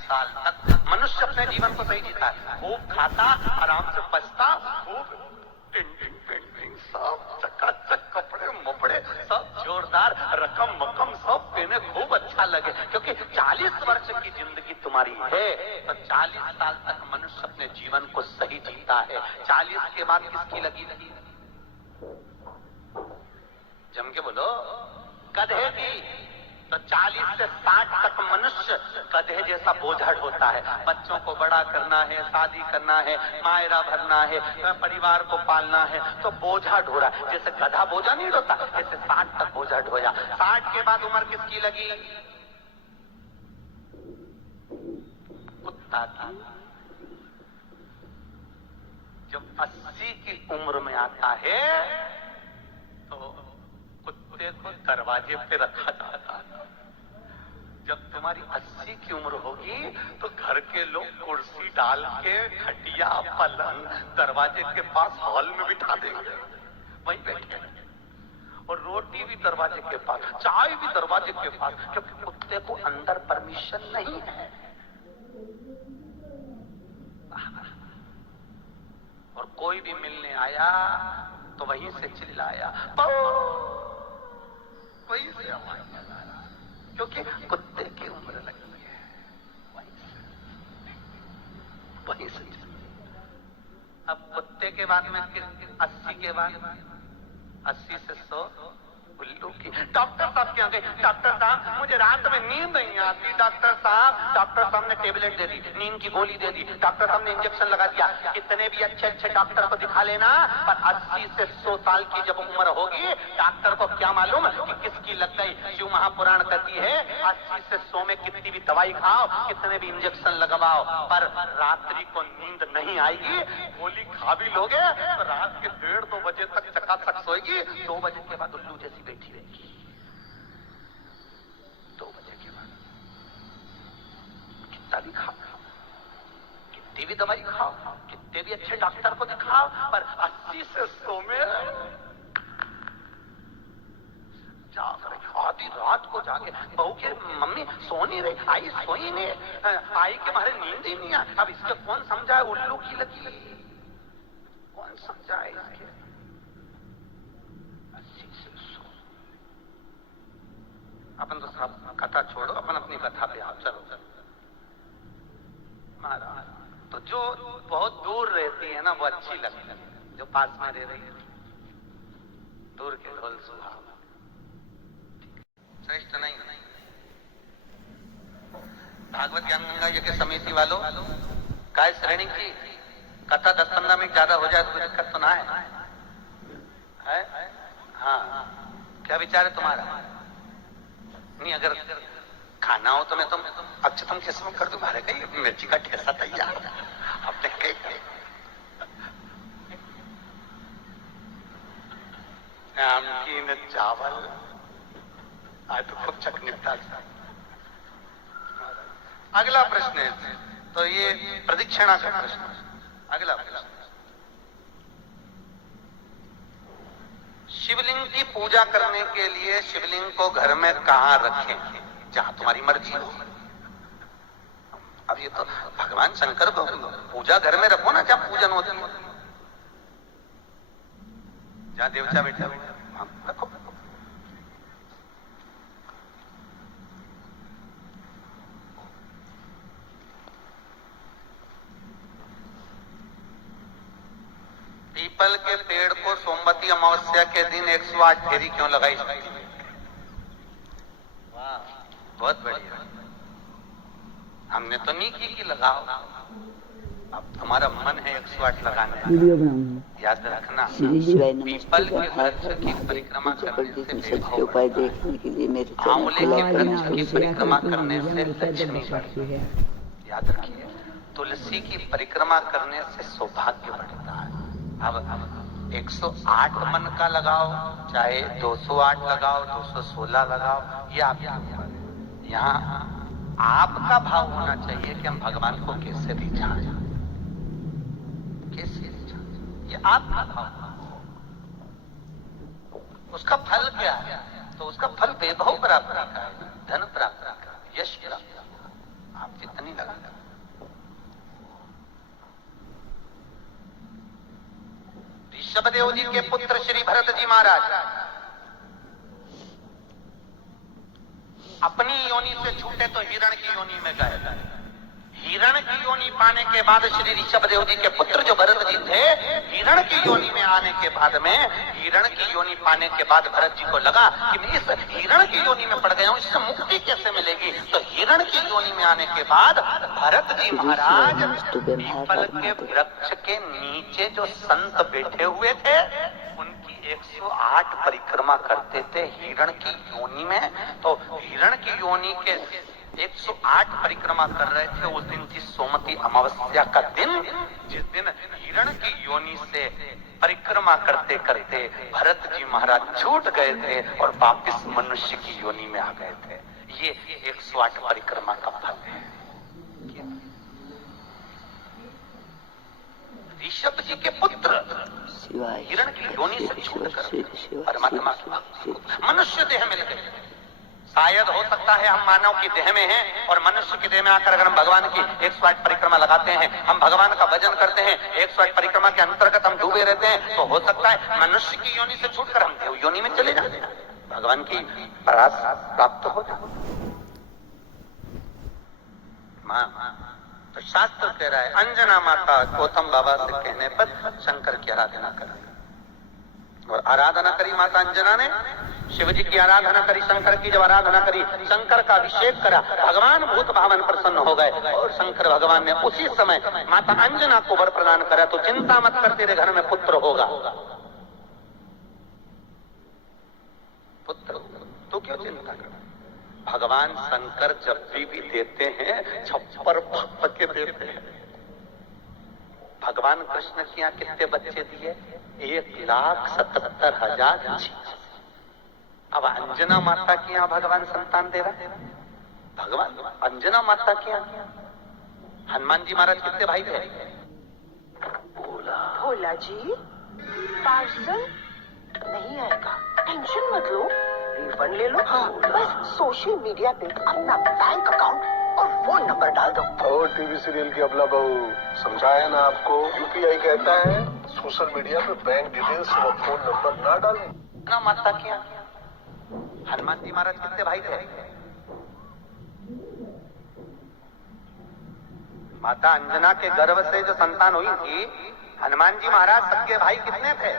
साल तक मनुष्य अपने जीवन को सही जीता है। खूब खाता, आराम से बचता, खूब टिंटिंग पेंटिंग, सब चकाचक कपड़े मपड़े, सब जोरदार, रकम मकम सब पहने, खूब अच्छा लगे। क्योंकि 40 वर्ष की जिंदगी तुम्हारी है तो 40 साल तक मनुष्य अपने जीवन को सही जीता है। 40 के बाद किसकी लगी? जम के बोलो, गधे की। तो 40 से 60 तक मनुष्य गधे जैसा बोझड़ होता है। बच्चों को बड़ा करना है, शादी करना है, मायरा भरना है, परिवार को पालना है, तो बोझा ढोरा। जैसे गधा बोझा नहीं ढोता, जैसे 60 तक बोझा ढोया। 60 के बाद उम्र किसकी लगी? कुत्ता की। जब 80 की उम्र में आता है तो कुत्ते को दरवाजे पे रखा जाता है। जब तुम्हारी 80 की उम्र होगी तो घर के लोग कुर्सी डाल के खटिया पलंग दरवाजे के पास हॉल में बिठा देंगे, वहीं बैठे, और रोटी भी दरवाजे के पास, चाय भी दरवाजे के पास, क्योंकि कुत्ते को अंदर परमिशन नहीं है। और कोई भी मिलने आया तो वहीं से चिल्लाया, वहीं से आवाज लगाया, क्योंकि कुत्ते की उम्र लगी है, वहीं से। अब कुत्ते के बाद में 80 के बाद 80 से 100 उल्लू की। डॉक्टर साहब क्या गए? डॉक्टर साहब मुझे रात में नींद नहीं आती। डॉक्टर साहब ने टेबलेट दे दी, नींद की गोली दे दी, डॉक्टर साहब ने इंजेक्शन लगा दिया। कितने भी अच्छे अच्छे डॉक्टर को दिखा लेना, पर 80 से 100 साल की जब उम्र होगी, डॉक्टर को क्या मालूम कि किसकी लग गई। शिव महापुराण कहती है 80 से 100 में कितनी भी दवाई खाओ, कितने भी इंजेक्शन लगवाओ, पर रात्रि को नींद नहीं आएगी। गोली खा भी लोगे तो रात के 1:30-2 बजे तक चकाचक सोएगी, 2 बजे के बाद उल्लू जैसी बैठी रहेगी। 2 बजे के बाद कितना भी खाओ, कितनी भी दवाई खाओ, कितने भी अच्छे डॉक्टर को दिखाओ, पर 80 से 100 में जाग रही। आधी रात को जाके बहू के मम्मी सो नहीं रही, आई सोई नहीं, आई के मारे नींद ही नहीं आई। अब इसके कौन समझाए? उल्लू की लगी, कौन समझाए इसके? 80 से 100। अपन तो सब कथा छोड़ो, अपन अपनी कथा पे आप चलो। महाराज तो जो बहुत दूर रहती है ना वो अच्छी लगती है, जो पास में रह रही है दूर के ढोल सुहावा श्रेष्ठ नहीं। भागवत ज्ञान गंगा यज्ञ समिति वालों, काय श्रेणी की कथा 10-15 मिनट ज्यादा हो जाए तो कोई दिक्कत तो ना है? हाँ, क्या विचार है तुम्हारा? नहीं, अगर खाना हो तो मैं तुम अक्षतम किस्म कर दूं, मारे कहीं मिर्ची का ठेसा तैयार अपने कहीं नमकीन चावल आज तो खूब चक निपटा। अगला प्रश्न है, तो ये प्रदक्षिणा का प्रश्न। अगला प्रश्न, शिवलिंग की पूजा करने के लिए शिवलिंग को घर में कहाँ रखें? जहां तुम्हारी मर्जी हो। अब ये तो भगवान शंकर को पूजा घर में रखो ना, जहां पूजन होती है, जहां देवता बैठा रखो। पीपल के पेड़ को सोमवती अमावस्या के दिन 108 फेरी क्यों लगाई जाती है? वाह, बहुत बढ़िया। हमने तो नहीं की कि लगाओ, अब तुम्हारा मन है 108 लगाने का। याद रखना, पीपल के वृक्ष की परिक्रमा करने से आंवले के वृक्ष की परिक्रमा करने से लक्ष्मी बढ़ती है। याद रखिए, तुलसी की परिक्रमा करने से सौभाग्य बढ़ता है। अब 108 मन का लगाओ, चाहे 208 लगाओ, 216 लगाओ, ये आपके ऊपर है। यहाँ आपका भाव होना चाहिए कि हम भगवान को कैसे रिझाएं, कैसे रिझाएं, ये आपका भाव। उसका फल क्या है? तो उसका फल वैभव प्राप्ति का है, धन प्राप्ति का, यश प्राप्ति का। आप जितनी लगा ऋषभदेव जी के पुत्र श्री भरत जी महाराज अपनी योनि से छूटे तो हिरण की योनि में गए। हिरण की योनि पाने के बाद श्री ऋषभदेव जी के पुत्र जो भरत जी थे, हिरण की योनि में आने के बाद में, हिरण की योनि पाने के बाद भरत जी को लगा कि मैं इस हिरण की योनि में पड़ गया हूं, इससे मुक्ति कैसे मिलेगी। तो हिरण की योनि में आने के बाद भरत जी महाराज पीपल के वृक्ष के नीचे जो संत बैठे हुए थे उनकी 108 परिक्रमा करते थे हिरण की योनि में। तो हिरण की योनि के 108 परिक्रमा कर रहे थे। उस दिन थी सोमती अमावस्या का दिन, जिस दिन हिरण की योनि से परिक्रमा करते करते भरत जी महाराज छूट गए थे और वापिस मनुष्य की योनि में आ गए थे। ये 108 परिक्रमा का फल है। ऋषभ जी के पुत्र हिरण की योनि से छूट कर परमात्मा की भक्ति मनुष्य देह मिल गए। शायद हो सकता है हम मानव की देह में हैं और मनुष्य की देह में आकर अगर हम भगवान की 108 परिक्रमा लगाते हैं, हम भगवान का भजन करते हैं, 108 परिक्रमा के अंतर्गत हम डूबे रहते हैं, तो हो सकता है मनुष्य की योनि से छूटकर हम देव योनि में चले जाते हैं, भगवान की परास प्राप्त हो जाए। तो शास्त्र कह रहा है अंजना माता गौतम बाबा से कहने पर शंकर की आराधना करें। और आराधना करी माता अंजना ने, शिव जी की आराधना करी, शंकर की जब आराधना करी, शंकर का अभिषेक करा, भगवान भूत भावन प्रसन्न हो गए और शंकर भगवान ने उसी समय माता अंजना को वर प्रदान करा। तो चिंता मत कर, तेरे घर में पुत्र होगा। पुत्र तो क्यों चिंता कर, भगवान शंकर जब भी देते हैं छप्पर भक्त के देते हैं। भगवान कृष्ण के यहाँ कितने बच्चे दिए? 1,77,000। अब अंजना माता के यहाँ भगवान संतान दे रहा है। भगवान अंजना माता के यहाँ हनुमान जी महाराज कितने भाई थे? भोला जी पार्सल नहीं आएगा, टेंशन मत लो, रिफंड ले लो। हाँ, बस सोशल मीडिया पे अपना बैंक अकाउंट और फोन नंबर डाल दो। और टीवी सीरियल की अबला बहू समझाया ना आपको, यूपीआई कहता है सोशल मीडिया पे बैंक डिटेल्स और फोन नंबर ना डालें। ना माता क्या हनुमान जी महाराज कितने भाई थे? माता अंजना के गर्भ से जो संतान हुई थी, हनुमान जी महाराज सबके भाई कितने थे?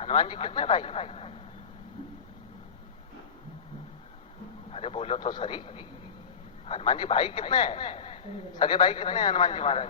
हनुमान जी कितने भाई? अरे बोलो तो सही, हनुमान जी भाई कितने हैं? सगे भाई कितने हैं हनुमान जी महाराज?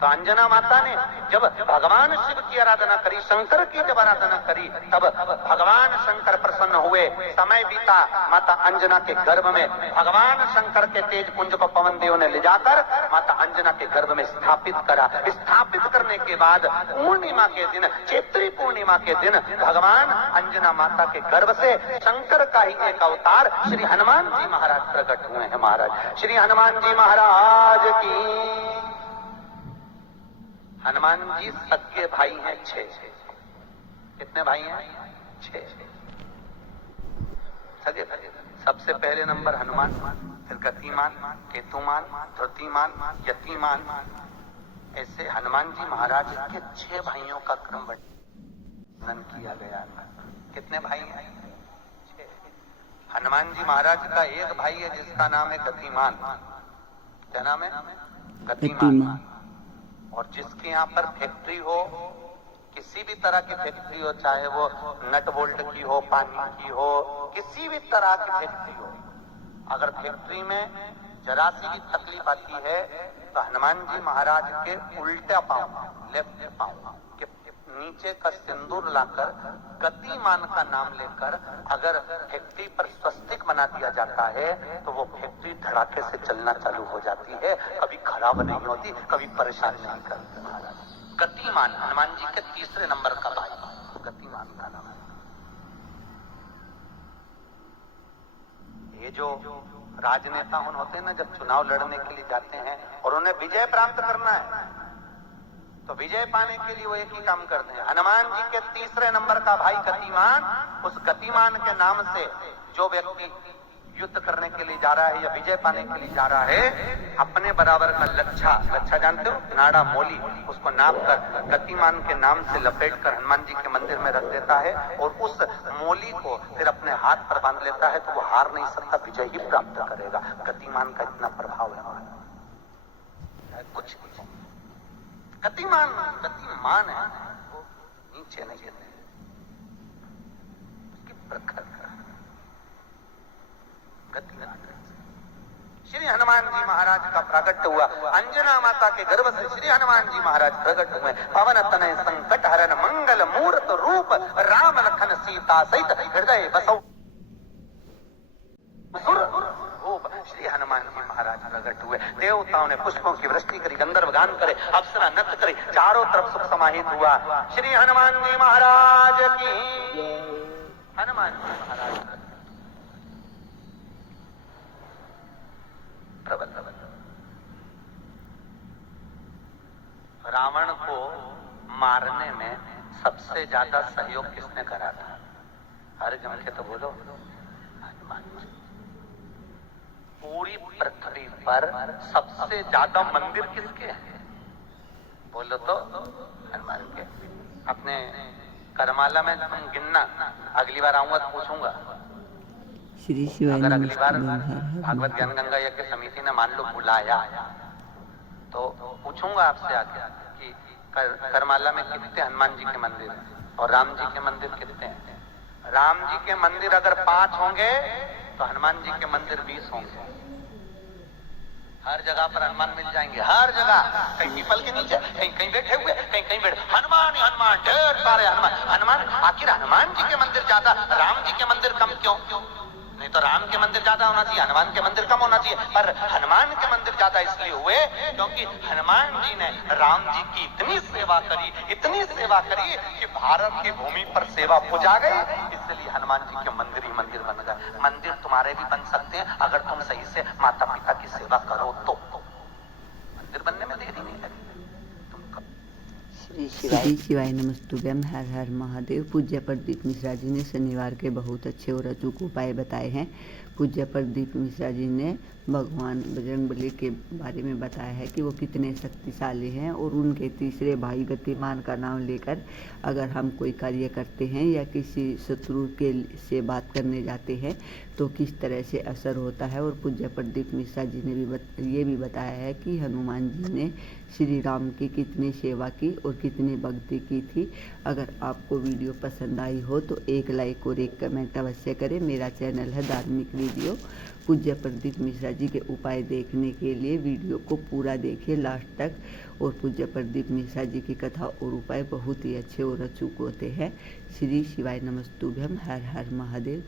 तो अंजना माता ने जब भगवान शिव की आराधना करी, शंकर की जब आराधना करी, तब भगवान शंकर प्रसन्न हुए। समय बीता, माता अंजना के गर्भ में भगवान शंकर के तेज पुंज को पवन देव ने ले जाकर माता अंजना के गर्भ में स्थापित करा। स्थापित करने के बाद पूर्णिमा के दिन, चैत्री पूर्णिमा के दिन, भगवान अंजना माता के गर्भ से शंकर का ही एक अवतार श्री हनुमान जी महाराज प्रकट हुए हैं। महाराज श्री हनुमान जी महाराज की। हनुमान जी सगे भाई हैं 6। कितने भाई हैं? 6 सगे भाई। सबसे पहले नंबर हनुमान, फिर गतिमान, केतुमान, धृतिमान, यतिमान। ऐसे हनुमान जी महाराज के 6 भाइयों का क्रम वर्णन किया गया था। कितने भाई हैं? 6। हनुमान जी महाराज का एक भाई है जिसका नाम है गतिमान। क्या नाम है? गतिमान। और जिसके यहाँ पर फैक्ट्री हो, किसी भी तरह की फैक्ट्री हो, चाहे वो नट बोल्ट की हो, पानी की हो, किसी भी तरह की फैक्ट्री हो, अगर फैक्ट्री में जरा सी भी तकलीफ आती है तो हनुमान जी महाराज के उल्टे पांव, लेफ्ट पांव के नीचे का सिंदूर लाकर गतिमान का नाम लेकर अगर फैक्ट्री पर स्वस्तिक बना दिया जाता है तो वो फैक्ट्री धड़ाके से चलना चालू हो जाती है, कभी खराब नहीं होती, कभी परेशान नहीं करती। महाराज गतिमान हनुमान जी के 3 नंबर का भाई, गतिमान का नाम। ये जो राजनेता होते हैं ना, जब चुनाव लड़ने के लिए जाते हैं और उन्हें विजय प्राप्त करना है तो विजय पाने के लिए वो एक ही काम करते हैं। हनुमान जी के 3 नंबर का भाई गतिमान, उस गतिमान के नाम से जो व्यक्ति युद्ध करने के लिए जा रहा है या विजय पाने के लिए जा रहा है, अपने बराबर का लच्छा जानते हो, नाड़ा मोली, उसको नाप कर गतिमान के नाम से लपेट कर हनुमान जी के मंदिर में रख देता है और उस मोली को फिर अपने हाथ पर बांध लेता है, तो वो हार नहीं सकता, विजय ही प्राप्त करेगा। गतिमान का इतना प्रभाव है कुछ नहीं। गतिमान है, वो नीचे नहीं गिरते, उसकी प्रखर गतिमान। श्री हनुमान जी महाराज का प्राकट्य हुआ, अंजना माता के गर्भ से श्री हनुमान जी महाराज प्रकट हुए। पवन तनय संकट हरन मंगल मूर्त रूप, राम लखन सीता सहित हृदय बसौ। श्री हनुमान जी महाराज प्रकट हुए। देवताओं ने पुष्पों की वृष्टि करी, गंधर्व गान करे, अप्सरा नृत्य करे, चारों तरफ सुख समाहित हुआ। श्री हनुमान जी महाराज की, हनुमान जी महाराज प्रबल। रावण को मारने में सबसे ज्यादा सहयोग किसने करा था? हर जम के तो बोलो, हनुमान जी। पूरी पृथ्वी पर सबसे ज्यादा मंदिर किसके हैं? बोलो तो हनुमान के। अपने करमाला में तुम गिनना, अगली बार आऊंगा तो पूछूंगा। श्री शिवाय अगर अगली बार नमस्ते। भागवत ज्ञान गंगा यज्ञ समिति ने मान लो बुलाया, तो पूछूंगा आपसे आके कि करमाला में कितने हनुमान जी के मंदिर हैं और राम जी के मंदिर कितने हैं? राम जी के मंदिर अगर 5 होंगे तो हनुमान जी के मंदिर 20 होंगे। हर जगह पर हनुमान मिल जाएंगे, हर जगह, कहीं पीपल के नीचे, कहीं कहीं बैठे हुए, कहीं कहीं बैठे, हनुमान ही हनुमान, ढेर सारे हनुमान। आखिर हनुमान जी के मंदिर ज्यादा, राम जी के मंदिर कम क्यों? नहीं तो राम के मंदिर ज्यादा होना चाहिए, हनुमान के मंदिर कम होना चाहिए, पर हनुमान के मंदिर ज्यादा इसलिए हुए क्योंकि हनुमान जी ने राम जी की इतनी सेवा करी कि भारत की भूमि पर सेवा पुजा गई, इसलिए हनुमान जी के मंदिर ही मंदिर बन गए। मंदिर तुम्हारे भी बन सकते हैं अगर तुम सही से माता पिता की सेवा करो तो। मंदिर बनने में देरी नहीं लगेगी। श्री शिवाय नमस्तुभ्यम। हर हर महादेव। पूज्य प्रदीप मिश्रा जी ने शनिवार के बहुत अच्छे और अचूक उपाय बताए हैं। पूज्य प्रदीप मिश्रा जी ने भगवान बजरंगबली के बारे में बताया है कि वो कितने शक्तिशाली हैं और उनके तीसरे भाई गतिमान का नाम लेकर अगर हम कोई कार्य करते हैं या किसी शत्रु के से बात करने जाते हैं तो किस तरह से असर होता है। और पूज्य प्रदीप मिश्रा जी ने ये भी बताया है कि हनुमान जी ने श्री राम की कितनी सेवा की और कितनी भक्ति की थी। अगर आपको वीडियो पसंद आई हो तो एक लाइक और एक कमेंट अवश्य करें। मेरा चैनल है धार्मिक वीडियो। पूज्य प्रदीप मिश्रा जी के उपाय देखने के लिए वीडियो को पूरा देखिए लास्ट तक। और पूज्य प्रदीप मिश्रा जी की कथा और उपाय बहुत ही अच्छे और अचूक होते हैं। श्री शिवाय नमस्तुभ्यम। हर हर महादेव।